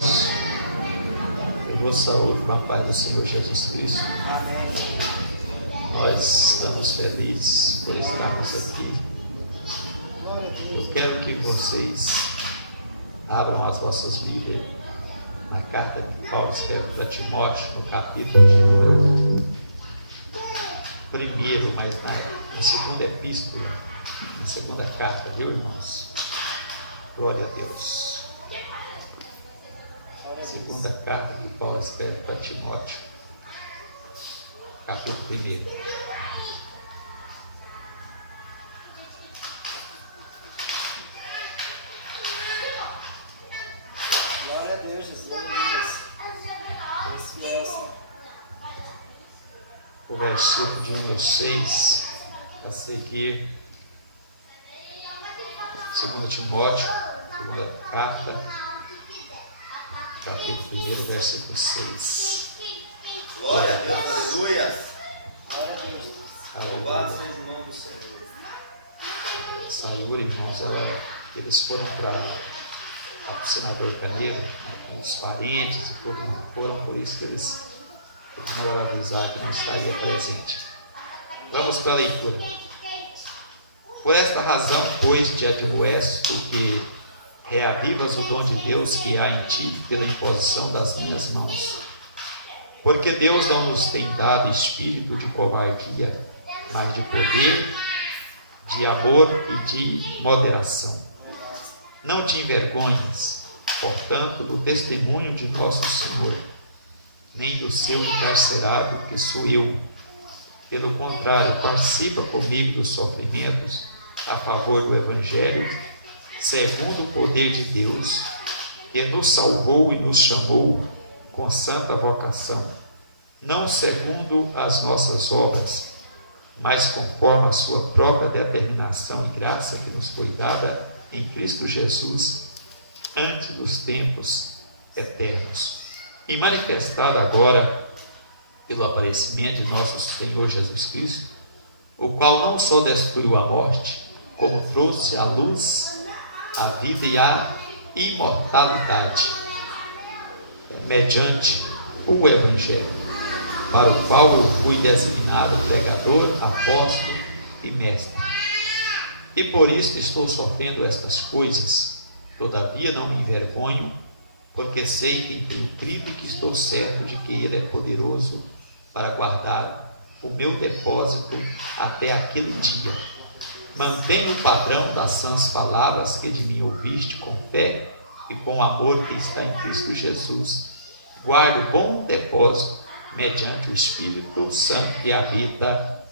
irmãos, eu vos saúdo com a paz do Senhor Jesus Cristo. Amém. Nós estamos felizes por estarmos aqui. Glória a Deus. Eu quero que vocês abram as vossas Bíblias na carta que Paulo escreve para Timóteo, no capítulo de número 1, mas na segunda epístola, na segunda carta, viu, irmãos? Glória a Deus. Glória a Deus. Segunda carta que Paulo escreve para Timóteo, capítulo 1. Glória a Deus, Jesus. Esse fiel, Senhor. O versículo de número 6, a seguir, 2 Timóteo, segunda carta, capítulo 1, versículo 6. Glória a Deus, aleluia. Glória a Deus. Louvado Aleluia. seja o nome do Senhor. Saiu, irmãos, eles foram para o senador Caneiro, né, com os parentes e todo mundo foram, por isso que eles mandaram avisar que não estaria presente. Vamos para a leitura. Por esta razão, pois, te admoesto que reavivas o dom de Deus que há em ti pela imposição das minhas mãos. Porque Deus não nos tem dado espírito de covardia, mas de poder, de amor e de moderação. Não te envergonhes, portanto, do testemunho de nosso Senhor, nem do seu encarcerado, que sou eu. Pelo contrário, participa comigo dos sofrimentos a favor do Evangelho, segundo o poder de Deus, que nos salvou e nos chamou com santa vocação, não segundo as nossas obras, mas conforme a sua própria determinação e graça que nos foi dada em Cristo Jesus, antes dos tempos eternos, e manifestada agora pelo aparecimento de nosso Senhor Jesus Cristo, o qual não só destruiu a morte, como trouxe à luz a vida e a imortalidade, mediante o Evangelho, para o qual eu fui designado pregador, apóstolo e mestre. E por isso estou sofrendo estas coisas, todavia não me envergonho, porque sei que tenho crido e que estou certo de que Ele é poderoso para guardar o meu depósito até aquele dia. Mantenho o padrão das sãs palavras que de mim ouviste com fé e com amor que está em Cristo Jesus. Guardo bom depósito mediante o Espírito Santo que habita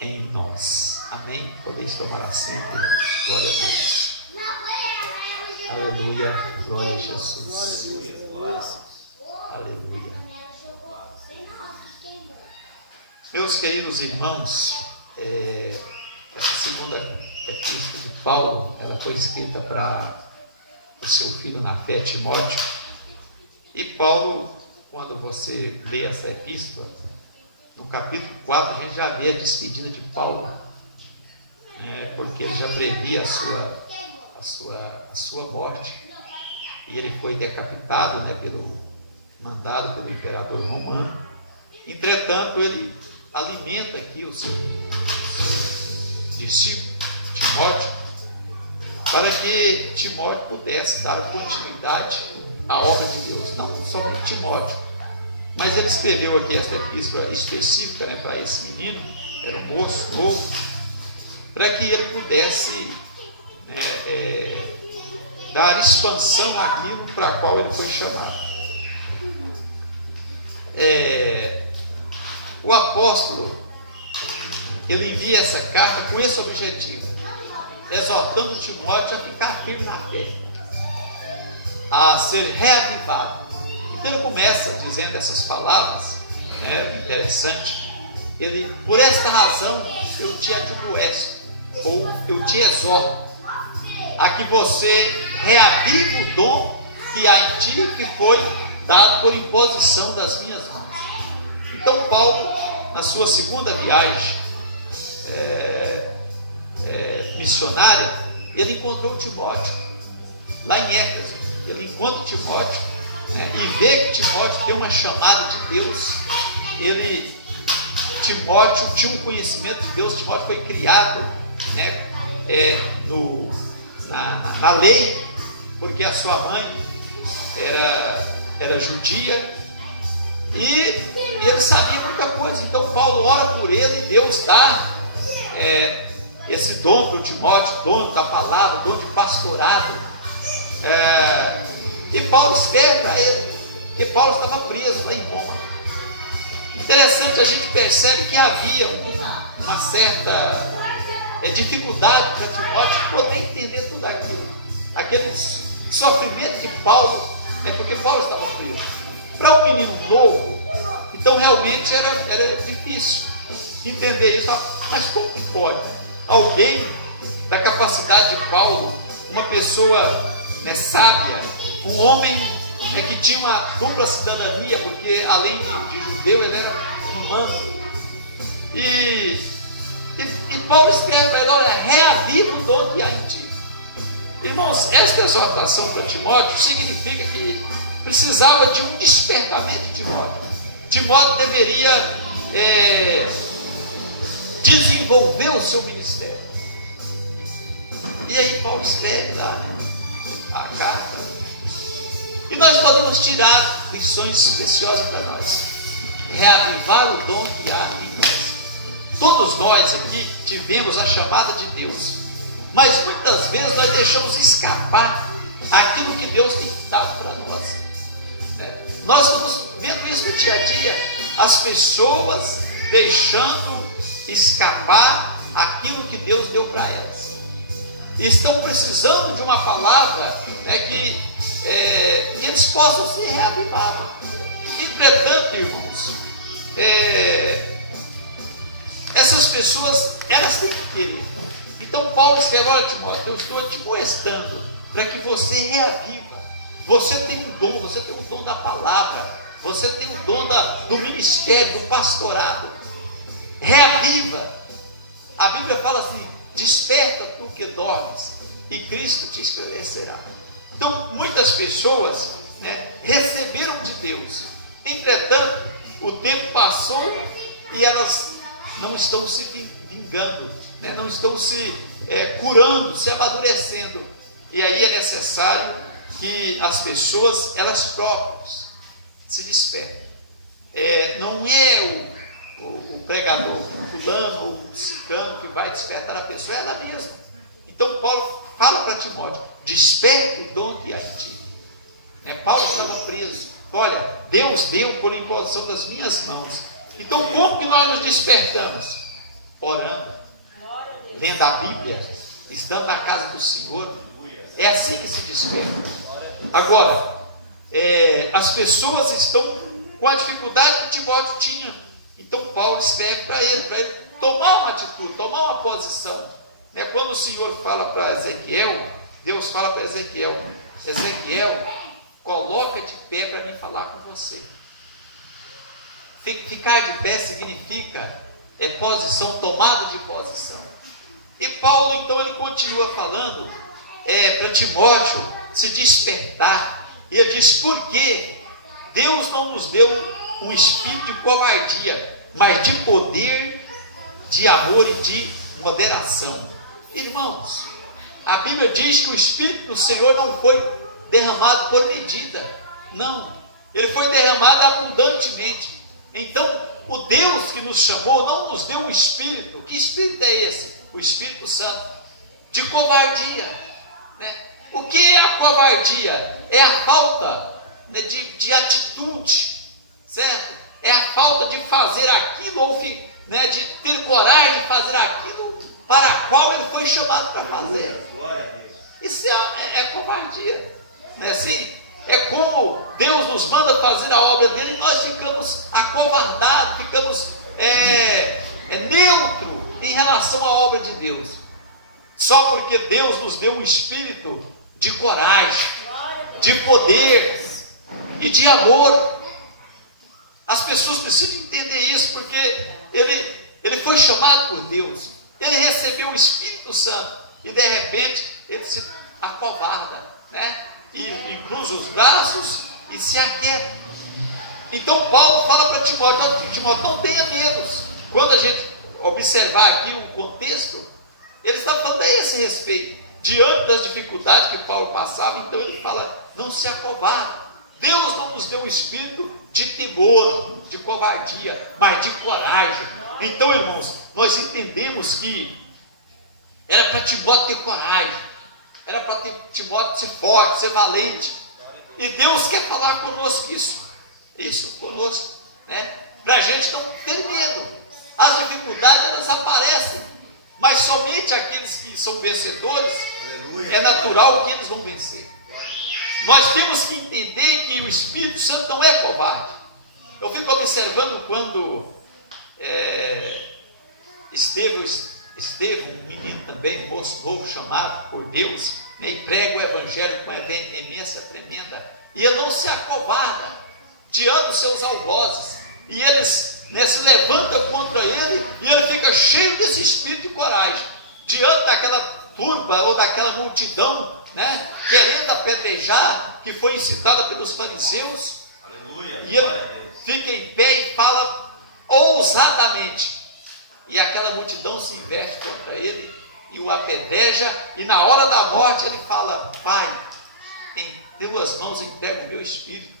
em nós. Amém? Podeis tomar assento, irmãos. Glória a Deus. Aleluia. Glória a Jesus. Glória a Deus. Aleluia. Meus queridos irmãos, essa segunda epístola de Paulo, ela foi escrita para o seu filho na fé, Timóteo. E Paulo, quando você lê essa epístola, no capítulo 4, a gente já vê a despedida de Paulo, porque ele já previa a sua morte, e ele foi decapitado, mandado pelo imperador romano. Entretanto, ele alimenta aqui o seu discípulo, Timóteo, para que Timóteo pudesse dar continuidade à obra de Deus. Não somente Timóteo, mas ele escreveu aqui esta epístola específica, para esse menino, era um moço novo, para que ele pudesse dar expansão àquilo para a qual ele foi chamado. O apóstolo, ele envia essa carta com esse objetivo, exortando Timóteo a ficar firme na fé, a ser reavivado. Então ele começa dizendo essas palavras, interessante. Ele, por esta razão, eu te admoesto, ou eu te exorto, a que você reavive o dom que há em ti, que foi dado por imposição das minhas mãos. Então Paulo, na sua segunda viagem missionária, ele encontrou Timóteo lá em Éfeso. Ele encontra Timóteo né, e vê que Timóteo tem uma chamada de Deus. Timóteo tinha um conhecimento de Deus. Timóteo foi criado, né, na lei, porque a sua mãe era judia, e ele sabia muita coisa. Então Paulo ora por ele, e Deus dá esse dom para o Timóteo, dom da palavra, dom de pastorado, e Paulo escreve para ele, porque Paulo estava preso lá em Roma. Interessante, a gente percebe que havia uma certa dificuldade para Timóteo poder entender tudo aquele sofrimento de Paulo, porque Paulo estava preso. Para um menino novo, então realmente era difícil entender isso. Mas como que pode alguém da capacidade de Paulo, uma pessoa sábia, um homem que tinha uma dupla cidadania, porque além de judeu ele era humano, e Paulo escreve para ele: olha, reaviva o dom que há em ti. Irmãos, esta exortação para Timóteo significa que precisava de um despertamento de Timóteo. Timóteo deveria desenvolver o seu ministério. E aí Paulo escreve lá, a carta. E nós podemos tirar lições preciosas para nós. Reavivar o dom que há em nós. Todos nós aqui tivemos a chamada de Deus, mas muitas vezes nós deixamos escapar aquilo que Deus tem dado para nós. Nós estamos vendo isso no dia a dia, as pessoas deixando escapar aquilo que Deus deu para elas. Estão precisando de uma palavra que eles possam se reavivar. Entretanto, irmãos, essas pessoas, elas têm que querer. Então Paulo escreve: olha, Timóteo, eu estou te molestando para que você reaviva. Você tem um dom, você tem o dom da palavra, você tem o dom do ministério, do pastorado. Reaviva. A Bíblia fala assim: desperta tu que dormes, e Cristo te esclarecerá. Então, muitas pessoas receberam de Deus, entretanto, o tempo passou e elas não estão se vingando, não estão se curando, se amadurecendo. E aí é necessário que as pessoas, elas próprias, se despertem. Não é o pregador, o fulano ou o ciclano que vai despertar a pessoa, é ela mesma. Então Paulo fala para Timóteo: desperta o dom que há em ti. Paulo estava preso. Olha, Deus deu por imposição das minhas mãos. Então como que nós nos despertamos? Orando, lendo a Bíblia, estando na casa do Senhor. É assim que se desperta. Agora, as pessoas estão com a dificuldade que Timóteo tinha. Então Paulo escreve para ele tomar uma atitude, tomar uma posição. Quando o Senhor fala para Ezequiel, Deus fala para Ezequiel: Ezequiel, coloca de pé para mim falar com você. Ficar de pé significa posição, tomada de posição. E Paulo então ele continua falando para Timóteo se despertar. E ele diz: porque Deus não nos deu um espírito de covardia, mas de poder, de amor e de moderação. Irmãos, a Bíblia diz que o Espírito do Senhor não foi derramado por medida, não, ele foi derramado abundantemente. Então o Deus que nos chamou não nos deu um espírito. Que espírito é esse? O Espírito Santo, de covardia. O que é a covardia? É a falta de atitude, certo? É a falta de fazer aquilo, ou de ter coragem de fazer aquilo para a qual ele foi chamado para fazer. Isso é covardia, não é assim? É como Deus nos manda fazer a obra dele e nós ficamos acovardados, ficamos neutro em relação à obra de Deus, só porque Deus nos deu um espírito de coragem, de poder e de amor. As pessoas precisam entender isso, porque ele foi chamado por Deus, ele recebeu o Espírito Santo e de repente ele se acovarda, e cruza os braços e se aquieta. Então Paulo fala para Timóteo: Timóteo, não tenha medo. Quando a gente observar aqui o contexto, ele está falando a esse respeito. Diante das dificuldades que Paulo passava, então ele fala: não se acovarde. Deus não nos deu um espírito de temor, de covardia, mas de coragem. Então, irmãos, nós entendemos que era para Timóteo ter coragem, era para Timóteo ser forte, ser valente. E Deus quer falar conosco isso conosco, né? Para a gente não ter medo. As dificuldades, elas aparecem, mas somente aqueles que são vencedores, é natural que eles vão vencer. Nós temos que entender que o Espírito Santo não é covarde. Eu fico observando quando Estevão, um menino também, um moço novo, chamado por Deus, né, e prega o Evangelho com veemência tremenda, e ele não se acovarda diante dos seus algozes, e eles, né, se levantam contra ele, e ele fica cheio desse espírito de coragem, diante daquela turba ou daquela multidão, né, querendo apedrejar, que foi incitada pelos fariseus. Aleluia, e ele fica em pé e fala ousadamente, e aquela multidão se investe contra ele e o apedreja, e na hora da morte ele fala: Pai, em tuas mãos entrego o meu espírito.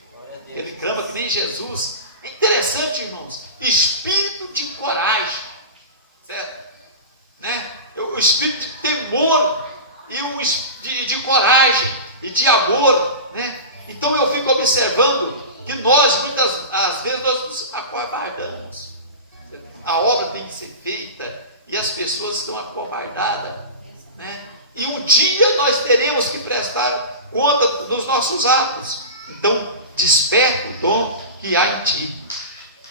Ele clama que nem Jesus. É interessante, irmãos, espírito de coragem, certo? Né? O espírito de temor e de coragem e de amor, né? Então eu fico observando que nós, muitas às vezes, nós nos acovardamos. A obra tem que ser feita e as pessoas estão acovardadas, né? E um dia nós teremos que prestar conta dos nossos atos. Então desperta o dom que há em ti,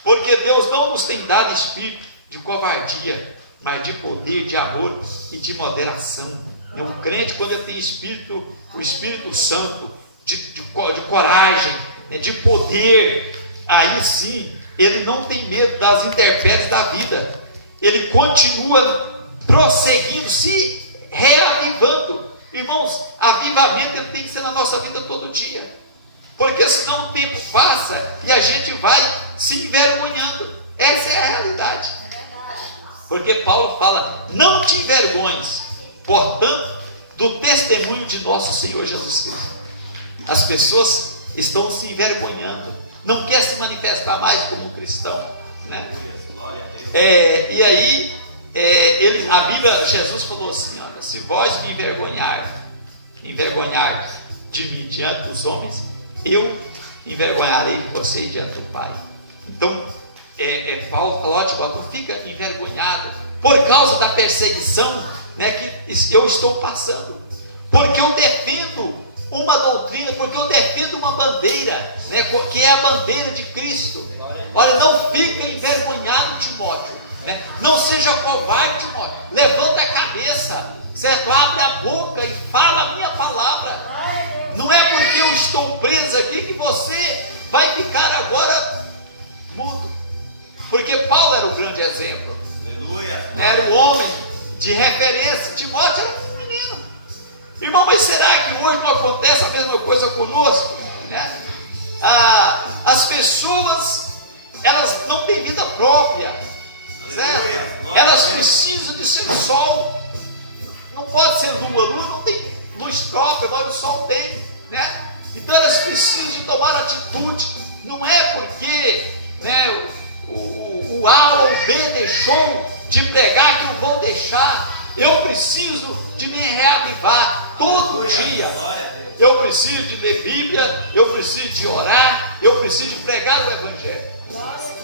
porque Deus não nos tem dado espírito de covardia, mas de poder, de amor e de moderação. Um crente, quando ele tem espírito, o Espírito Santo, de coragem, né, de poder, aí sim, ele não tem medo das intempéries da vida, ele continua prosseguindo, se reavivando. Irmãos, avivamento ele tem que ser na nossa vida todo dia, porque senão o tempo passa e a gente vai se envergonhando. Essa é a realidade, porque Paulo fala: não te envergonhes, portanto, do testemunho de nosso Senhor Jesus Cristo. As pessoas estão se envergonhando, não quer se manifestar mais como um cristão, né? E aí a Bíblia, Jesus falou assim: olha, se vós me envergonhardes de mim diante dos homens, eu envergonharei de vocês diante do Pai. Então Paulo falou: ó, Timóteo, não fica envergonhado por causa da perseguição, né, que eu estou passando, porque eu defendo uma doutrina, porque eu defendo uma bandeira, né, que é a bandeira de Cristo. Olha, não fica envergonhado, Timóteo, né? Não seja covarde, Timóteo, levanta a cabeça, certo? Abre a boca e fala a minha palavra. Não é porque eu estou preso aqui que você vai ficar agora mudo, porque Paulo era o grande exemplo. Aleluia. Era o homem de referência. Timóteo era um menino. Irmão, mas será que hoje não acontece a mesma coisa conosco, né? As pessoas, elas não têm vida própria, certo? Elas precisam de ser sol. Não pode ser lua não tem luz própria, mas o sol tem, né? Então elas precisam de tomar atitude. Não é porque, né, o A ou o B deixou de pregar que eu vou deixar. Eu preciso de me reavivar todo dia. Eu preciso de ler Bíblia, eu preciso de orar, eu preciso de pregar o Evangelho.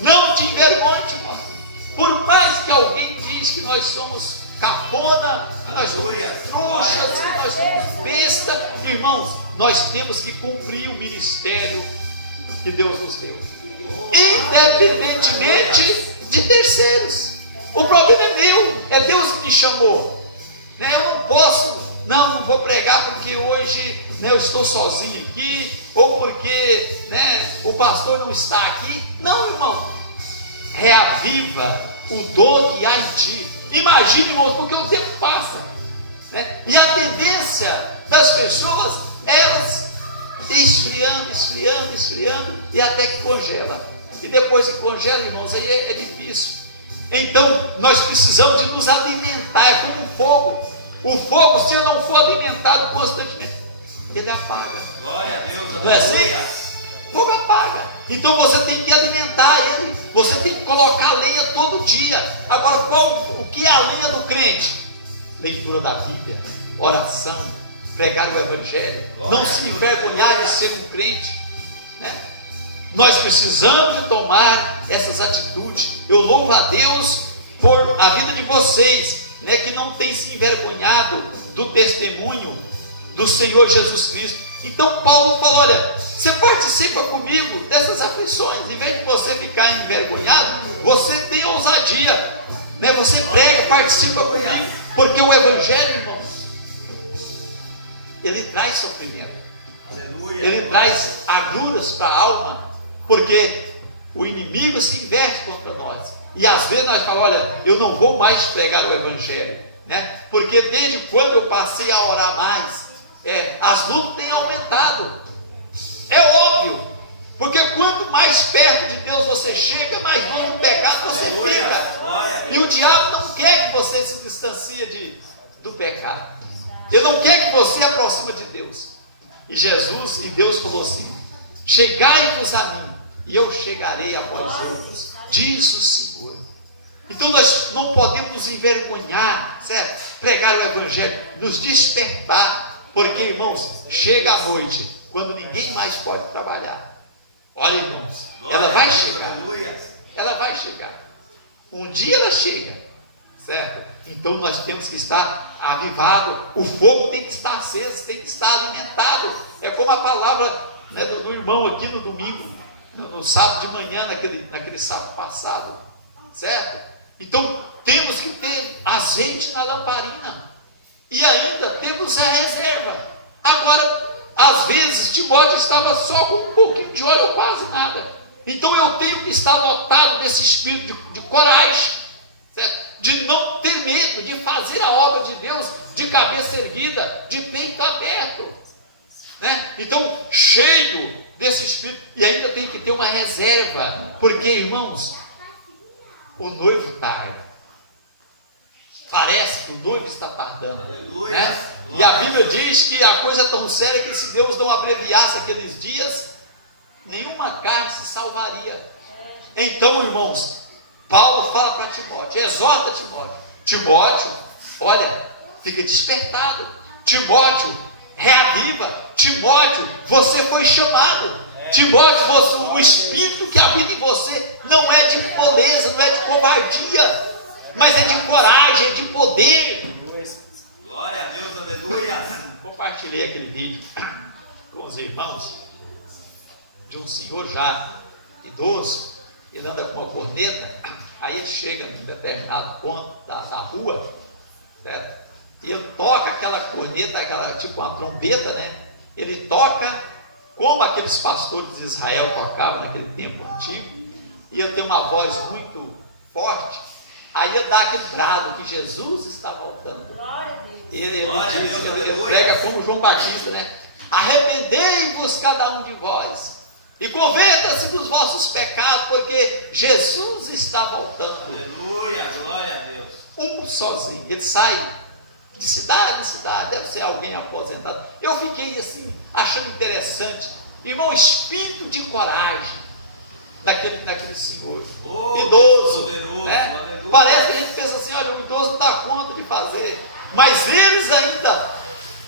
Não te envergonhe, Timóteo. Por mais que alguém diz que nós somos cafona, que nós somos trouxas, que nós somos besta, irmãos, nós temos que cumprir o ministério que Deus nos deu, independentemente de terceiros. O problema é meu, é Deus que me chamou, né? Eu não posso, não vou pregar porque hoje, né, eu estou sozinho aqui, ou porque, né, o pastor não está aqui. Não, irmão, reaviva o dom que há em ti. Imagine, irmãos, porque o tempo passa, né? E a tendência das pessoas, elas esfriando, esfriando e até que congela. E depois que congela, irmãos, aí é difícil. Então, nós precisamos de nos alimentar, é como o fogo. O fogo, se não for alimentado constantemente, ele apaga. Glória a Deus. Não é assim? O fogo apaga. Então você tem que alimentar ele. Você tem que colocar lenha todo dia. Agora, o que é a lenha do crente? Leitura da Bíblia, oração, pregar o Evangelho, não se envergonhar de ser um crente, né? Nós precisamos de tomar essas atitudes. Eu louvo a Deus por a vida de vocês, né, que não tem se envergonhado do testemunho do Senhor Jesus Cristo. Então Paulo falou: olha, você participa comigo dessas aflições, em vez de você ficar envergonhado, você tem ousadia, né? Você prega, participa comigo, porque o Evangelho, irmãos, ele traz sofrimento, ele traz agruras para a alma, porque o inimigo se inverte contra nós, e às vezes nós falamos: olha, eu não vou mais pregar o Evangelho, né? Porque desde quando eu passei a orar mais, as lutas têm aumentado. É óbvio, porque quanto mais perto de Deus você chega, mais longe do pecado você fica. E o diabo não quer que você se distancie do pecado. Ele não quer que você aproxime de Deus. E Deus falou assim: chegai-vos a mim, e eu chegarei a vós outros, diz o Senhor. Então nós não podemos nos envergonhar, certo? Pregar o Evangelho, nos despertar, porque, irmãos, chega a noite, quando ninguém mais pode trabalhar. Olha, irmãos, ela vai chegar. Ela vai chegar. Um dia ela chega, certo? Então nós temos que estar avivado. O fogo tem que estar aceso, tem que estar alimentado. É como a palavra, né, do irmão aqui no domingo, no sábado de manhã, naquele sábado passado, certo? Então temos que ter azeite na lamparina. E ainda temos a reserva. Agora, às vezes, Timóteo estava só com um pouquinho de óleo ou quase nada. Então eu tenho que estar dotado desse espírito de coragem, certo? De não ter medo, de fazer a obra de Deus de cabeça erguida, de peito aberto, né? Então, cheio desse espírito. E ainda tem que ter uma reserva, porque, irmãos, o noivo tarda. Parece que o noivo está tardando, né? E a Bíblia diz que a coisa é tão séria que se Deus não abreviasse aqueles dias, nenhuma carne se salvaria. Então, irmãos, Paulo fala para Timóteo, exorta Timóteo: Timóteo, olha, fica despertado. Timóteo, reaviva. Timóteo, você foi chamado. Timóteo, o Espírito que habita em você não é de moleza, não é de covardia, mas é de coragem, é de poder. Glória a Deus, aleluia. Compartilhei aquele vídeo com os irmãos de um senhor já idoso. Ele anda com uma corneta. Aí ele chega em determinado ponto da rua, certo? E ele toca aquela corneta, tipo uma trombeta, né? Ele toca como aqueles pastores de Israel tocavam naquele tempo antigo. E ele tem uma voz muito forte. Aí ele dá aquele brado que Jesus está voltando. Ele prega como João Batista, né? Arrependei-vos cada um de vós e converta-se dos vossos pecados, porque Jesus está voltando. Aleluia, glória a Deus. Um sozinho, ele sai de cidade em cidade, deve ser alguém aposentado. Eu fiquei assim, achando interessante, irmão, espírito de coragem daquele senhor, idoso, poderoso, né? aleluia. Parece que a gente pensa assim: olha, o idoso não dá conta de fazer, mas eles ainda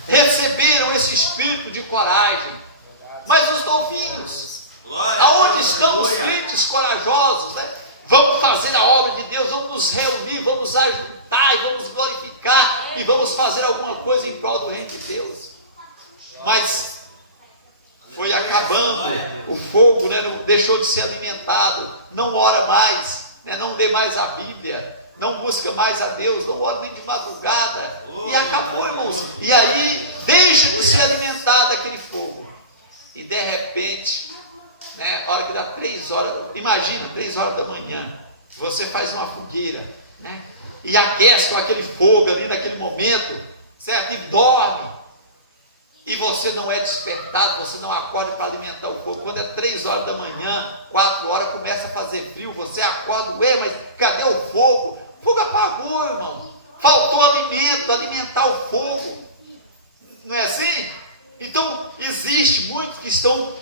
receberam esse espírito de coragem. Mas os novinhos, aonde estão os crentes corajosos, né? Vamos fazer a obra de Deus, vamos nos reunir, vamos ajuntar e vamos glorificar e vamos fazer alguma coisa em prol do reino de Deus. Mas foi acabando o fogo, né? Não deixou de ser alimentado, não ora mais, né? Não lê mais a Bíblia, não busca mais a Deus, não ora nem de madrugada, e acabou, irmãos. E aí deixa de se alimentar daquele fogo, e de repente, né, a hora que dá 3 horas, imagina, 3 horas da manhã, você faz uma fogueira, né, e aquece com aquele fogo ali naquele momento, certo? E dorme. e você não é despertado, você não acorda para alimentar o fogo. Quando é 3 horas da manhã, 4 horas, começa a fazer frio, você acorda, mas cadê o fogo? O fogo apagou, irmão. Faltou alimento, alimentar o fogo. Não é assim? Então, existe muitos que estão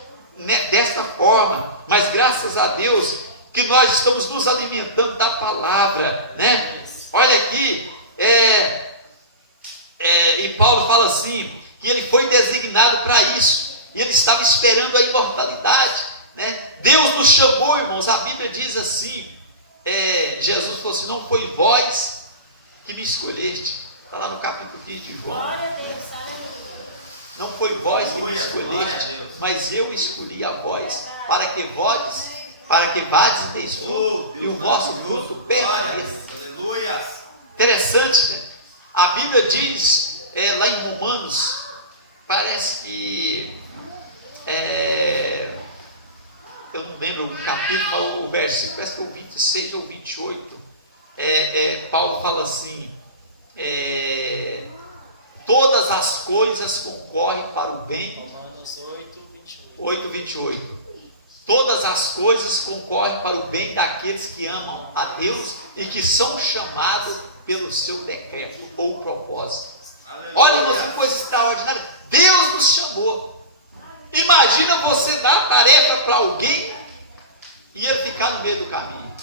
desta forma, mas graças a Deus que nós estamos nos alimentando da palavra, né? Olha aqui, e Paulo fala assim, que ele foi designado para isso, e ele estava esperando a imortalidade, né? Deus nos chamou, irmãos, a Bíblia diz assim, Jesus falou assim, não foi vós que me escolheste, está lá no capítulo 15 de João, não foi vós que me escolheste, mas eu escolhi a vós, para que vades e deis fruto, e o vosso fruto permaneça. Interessante, né? A Bíblia diz, lá em Romanos, parece que, eu não lembro o capítulo, mas o versículo, parece que é o 26 ou 28, Paulo fala assim, todas as coisas concorrem para o bem. Romanos 8:28. Todas as coisas concorrem para o bem daqueles que amam a Deus e que são chamados pelo seu decreto ou propósito. Olha, que coisa extraordinária. Deus nos chamou. Imagina você dar tarefa para alguém e ele ficar no meio do caminho.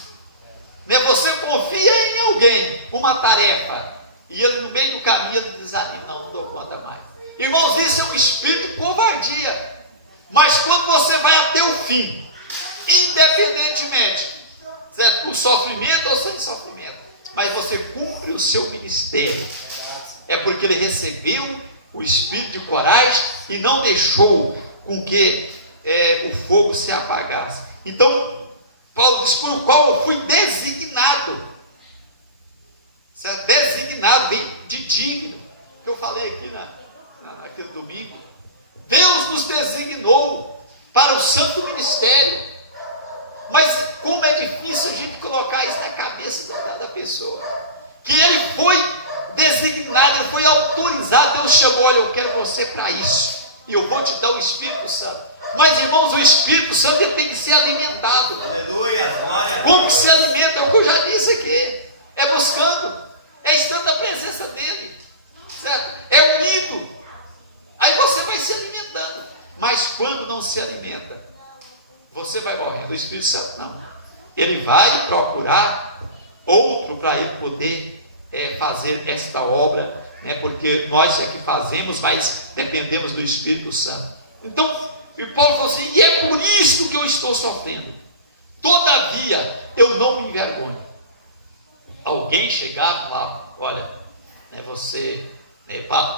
Né? Você confia em alguém, uma tarefa, e ele no meio do caminho ele desanima, não dou conta mais. Irmãos, isso é um espírito de covardia. Mas quando você vai até o fim, independentemente, certo? Com sofrimento ou sem sofrimento, mas você cumpre o seu ministério, é porque ele recebeu o espírito de coragem e não deixou com que o fogo se apagasse. Então, Paulo diz, por qual eu fui designado, certo? Designado, vem de digno, que eu falei aqui naquele domingo. Deus nos designou para o santo ministério, mas como é difícil a gente colocar isso na cabeça da pessoa, que ele foi designado, ele foi autorizado, Deus chamou, olha, eu quero você para isso, e eu vou te dar o Espírito Santo. Mas irmãos, o Espírito Santo ele tem que ser alimentado. Como que se alimenta? É o que eu já disse aqui, é buscando, é estando na presença dele, certo? É unido. Aí você vai se alimentando, mas quando não se alimenta, você vai morrendo. O Espírito Santo não, ele vai procurar outro para ele poder fazer esta obra, né? Porque nós é que fazemos, mas dependemos do Espírito Santo. Então, o Paulo falou assim, e é por isso que eu estou sofrendo, todavia eu não me envergonho. Alguém chegava e falava, olha, né,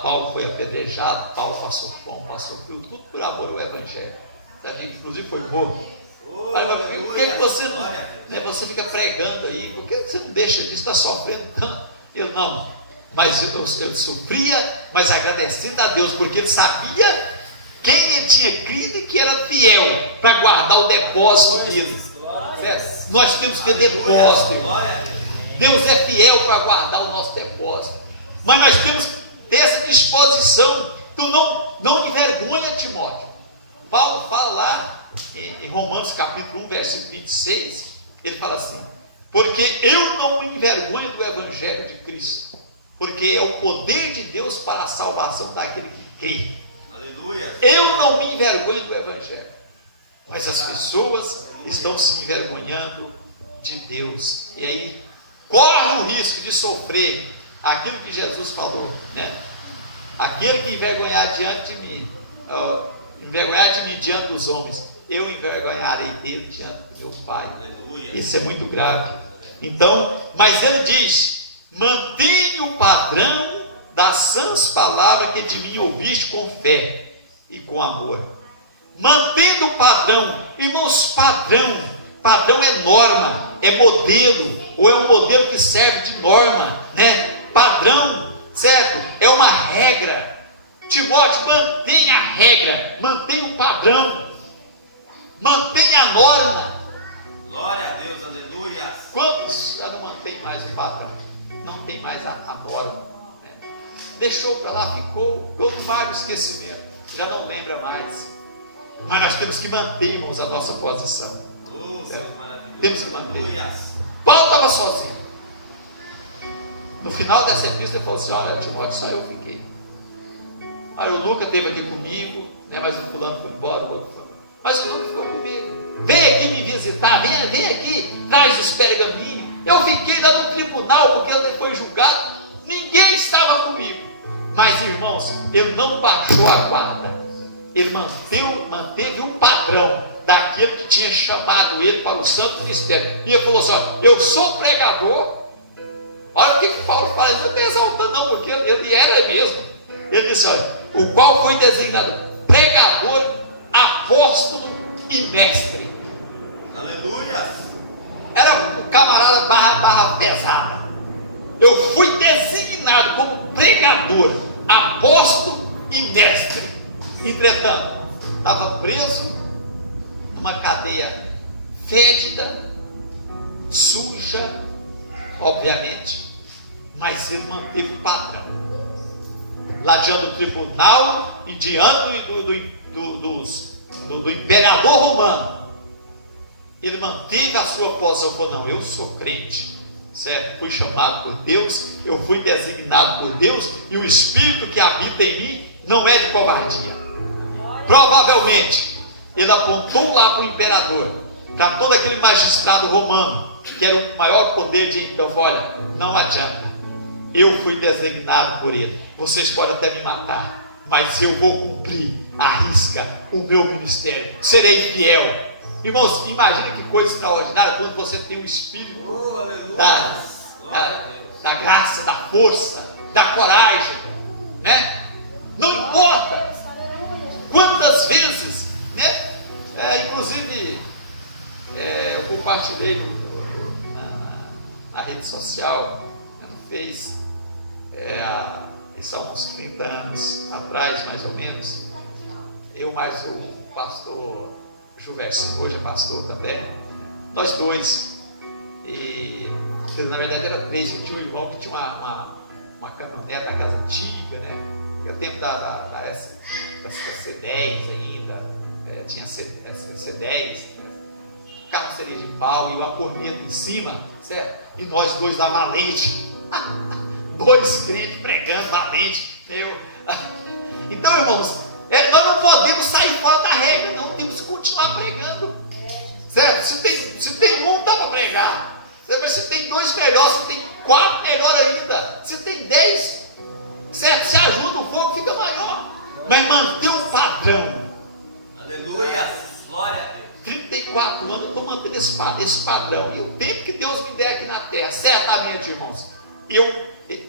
Paulo foi apedrejado, Paulo passou fome, passou frio, tudo por amor ao Evangelho. A gente inclusive foi morto. Mas por que você não, né, você fica pregando aí? Por que você não deixa disso? Está sofrendo tanto? Eu não, mas eu sofria, mas agradecido a Deus, porque ele sabia quem ele tinha crido e que era fiel para guardar o depósito dele. Nós temos que ter depósito, irmão. Deus é fiel para guardar o nosso depósito, mas nós temos que ter essa disposição. Tu não envergonha, Timóteo. Paulo fala lá em Romanos capítulo 1, versículo 26, ele fala assim, porque eu não me envergonho do Evangelho de Cristo, porque é o poder de Deus para a salvação daquele que crê. Aleluia. Eu não me envergonho do Evangelho, mas as pessoas estão se envergonhando de Deus, e aí corre o risco de sofrer aquilo que Jesus falou, né? Aquele que envergonhar diante de mim, envergonhar de mim diante dos homens, eu envergonharei dele diante do meu Pai. Isso é muito grave. Então, mas ele diz, mantenha o padrão das sãs palavras que de mim ouviste com fé e com amor. Mantendo o padrão, irmãos, padrão é norma, é modelo, ou é um modelo que serve de norma, né? Padrão, certo? É uma regra. Timóteo, mantenha a regra, mantenha o padrão, mantenha a norma. Glória a Deus, aleluia. Quantos já não mantém mais o padrão? Não tem mais a norma, né? Deixou para lá, ficou no mar do esquecimento. já não lembra mais. Mas nós temos que manter, irmãos, a nossa posição. Temos que manter. Paulo estava sozinho. No final dessa epístola ele falou assim: olha, Timóteo, só eu fiquei. Aí o Lucas esteve aqui comigo, né, mas o fulano foi embora, o outro foi. Mas o Lucas ficou comigo. Vem aqui me visitar, vem aqui, traz os pergaminhos. Eu fiquei lá no tribunal, porque ele foi julgado. Ninguém estava comigo. Mas, irmãos, ele não baixou a guarda. Ele manteve um padrão daquele que tinha chamado ele para o santo ministério. E ele falou assim: olha, eu sou pregador. Olha o que Paulo fala, ele não está exaltando não, porque ele era mesmo. Ele disse: olha, o qual foi designado pregador, apóstolo e mestre. Aleluia! Era o camarada barra pesada. Eu fui designado como pregador, apóstolo e mestre. Entretanto, estava preso numa cadeia fétida, suja, obviamente, mas ele manteve o padrão. Lá diante do tribunal e diante do imperador romano, ele manteve a sua posição. Falou: não, eu sou crente, certo? Fui chamado por Deus, eu fui designado por Deus, e o Espírito que habita em mim não é de covardia. Provavelmente ele apontou lá para o imperador, para todo aquele magistrado romano, que era o maior poder de então: olha, não adianta, eu fui designado por ele, vocês podem até me matar, mas eu vou cumprir à risca o meu ministério, serei fiel. Irmãos, imagina que coisa extraordinária quando você tem o Espírito da graça, da força, da coragem, né? Não importa quantas vezes, né? Inclusive, eu compartilhei na rede social, no Face, isso há uns 30 anos atrás, mais ou menos, eu mais o pastor Juverson, hoje é pastor também, nós dois, e na verdade era três, que tinha um irmão que tinha uma caminhonete da casa antiga, né? Que é o tempo da C10 ainda, tinha C10, né? Carroceria de pau e uma corneta em cima, certo? E nós dois lá valente, dois crentes pregando valente, então, irmãos, nós não podemos sair fora da regra, não, temos que continuar pregando, certo? Se tem um, dá para pregar, se tem dois, melhor, se tem quatro, melhor ainda, se tem 10, certo? Se ajuda, o fogo fica maior, mas manter o padrão. Aleluia, glória a Deus. 34 anos eu estou mantendo esse padrão, e o tempo que Deus me der aqui na terra, certamente, irmãos,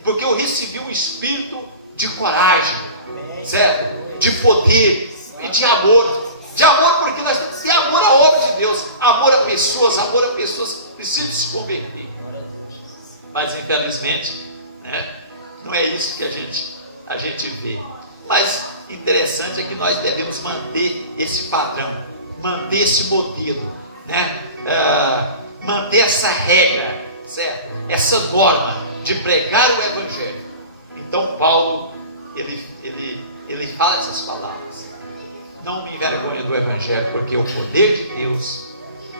porque eu recebi um espírito de coragem, certo? De poder e de amor, porque nós temos que ter amor à obra de Deus, amor a pessoas precisam se converter, mas infelizmente, né, não é isso que a gente vê. Mas interessante é que nós devemos manter esse padrão, manter esse modelo, né? Manter essa regra, certo? Essa norma de pregar o Evangelho. Então Paulo, ele fala essas palavras: não me envergonho do Evangelho, porque é o poder de Deus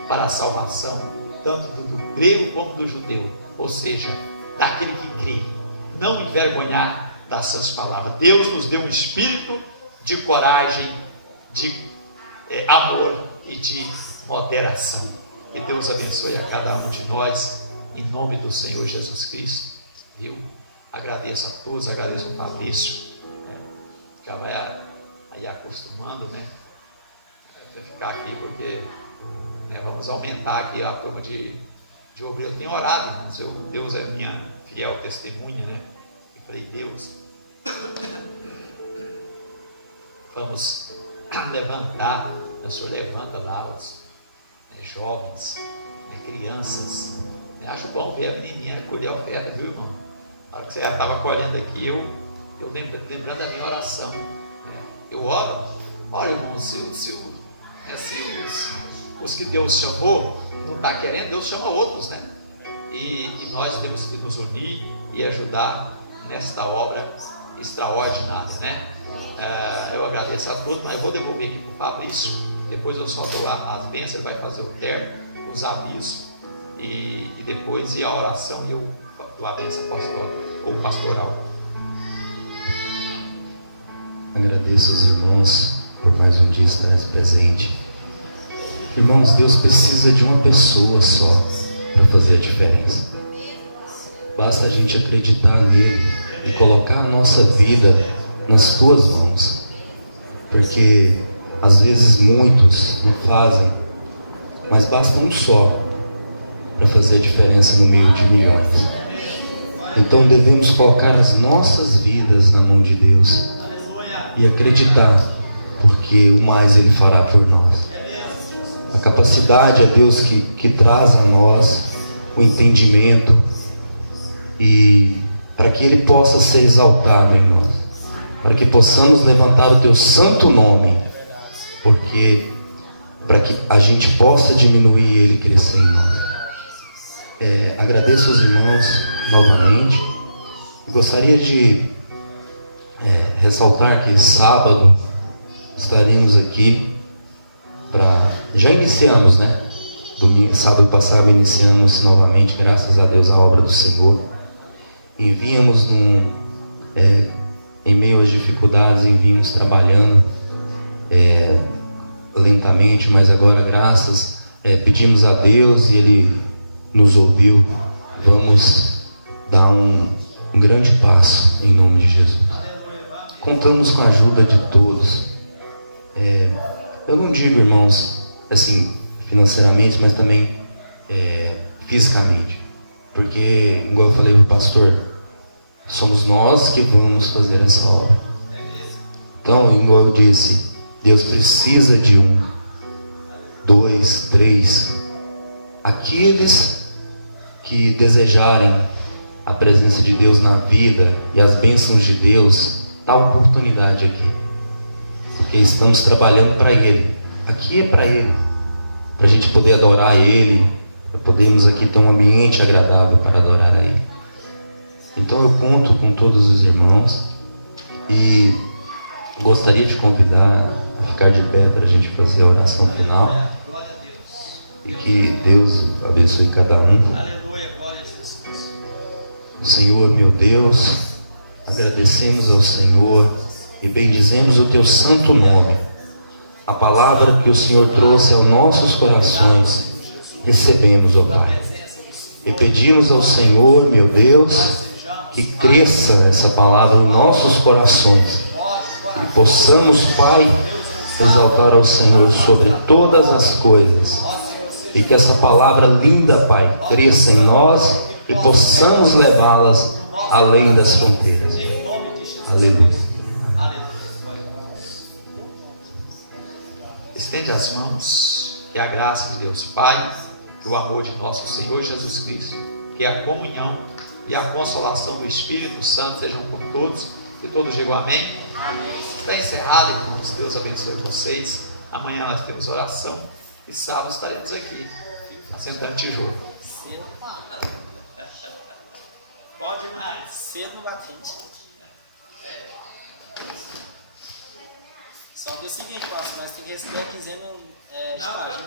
para a salvação, tanto do grego como do judeu, ou seja, daquele que crê. Não envergonhar das suas palavras. Deus nos deu um espírito de coragem, de amor e de moderação. Que Deus abençoe a cada um de nós, em nome do Senhor Jesus Cristo. Eu agradeço a todos, agradeço ao Fabrício, já vai aí acostumando, né? Para ficar aqui, porque vamos aumentar aqui a turma de obreiros. Eu tenho orado, irmãos, Deus é minha fiel testemunha, né? E falei: Deus, vamos levantar, o Senhor levanta lá os jovens, crianças. Acho bom ver a menininha colher a oferta, viu, irmão? Na hora que você já estava colhendo aqui, eu lembrando da minha oração, eu oro, irmão, se os que Deus chamou não está querendo, Deus chama outros, né? E nós temos que nos unir e ajudar nesta obra extraordinária, né? Eu agradeço a todos, mas eu vou devolver aqui para o Fabrício. Depois eu só dou as bênçãos, ele vai fazer o término, os avisos e depois a oração e a bênção pastoral. Agradeço aos irmãos por mais um dia estar presente. Irmãos, Deus precisa de uma pessoa só para fazer a diferença. Basta a gente acreditar nele e colocar a nossa vida nas tuas mãos. Porque às vezes muitos não fazem, mas basta um só para fazer a diferença no meio de milhões. Então devemos colocar as nossas vidas na mão de Deus e acreditar, porque o mais Ele fará por nós. A capacidade é Deus que traz a nós o entendimento e para que Ele possa ser exaltado em nós, para que possamos levantar o Teu santo nome, porque para que a gente possa diminuir e Ele crescer em nós. Agradeço aos irmãos novamente e gostaria de ressaltar que sábado estaremos aqui já iniciamos, né? Sábado passado iniciamos novamente, graças a Deus, a obra do Senhor. Envíamos em meio às dificuldades, envíamos trabalhando lentamente, mas agora pedimos a Deus e Ele nos ouviu. Vamos dar um grande passo em nome de Jesus. Contamos com a ajuda de todos. Eu não digo, irmãos, assim, financeiramente, mas também fisicamente. Porque, igual eu falei para o pastor, somos nós que vamos fazer essa obra. Então, igual eu disse, Deus precisa de 1, 2, 3. Aqueles que desejarem a presença de Deus na vida e as bênçãos de Deus, dá oportunidade aqui. Porque estamos trabalhando para Ele. Aqui é para Ele. Para a gente poder adorar Ele. Para podermos aqui ter um ambiente agradável para adorar a Ele. Então eu conto com todos os irmãos. E gostaria de convidar a ficar de pé para a gente fazer a oração final. E que Deus abençoe cada um. Senhor, meu Deus, agradecemos ao Senhor e bendizemos o Teu santo nome. A palavra que o Senhor trouxe aos nossos corações, recebemos, ó Pai. E pedimos ao Senhor, meu Deus, que cresça essa palavra em nossos corações. E possamos, Pai, exaltar ao Senhor sobre todas as coisas. E que essa palavra linda, Pai, cresça em nós e possamos levá-las além das fronteiras. Aleluia. Estende as mãos, que a graça de Deus Pai, que o amor de nosso Senhor Jesus Cristo, que a comunhão e a consolação do Espírito Santo sejam por todos, e todos digam amém. Amém. Está encerrado, irmãos. Deus abençoe vocês. Amanhã nós temos oração e sábado estaremos aqui, assentando tijolo. Pode mais cedo no batente. Só que é o seguinte, pastor, nós temos que receber a quinzena estágio.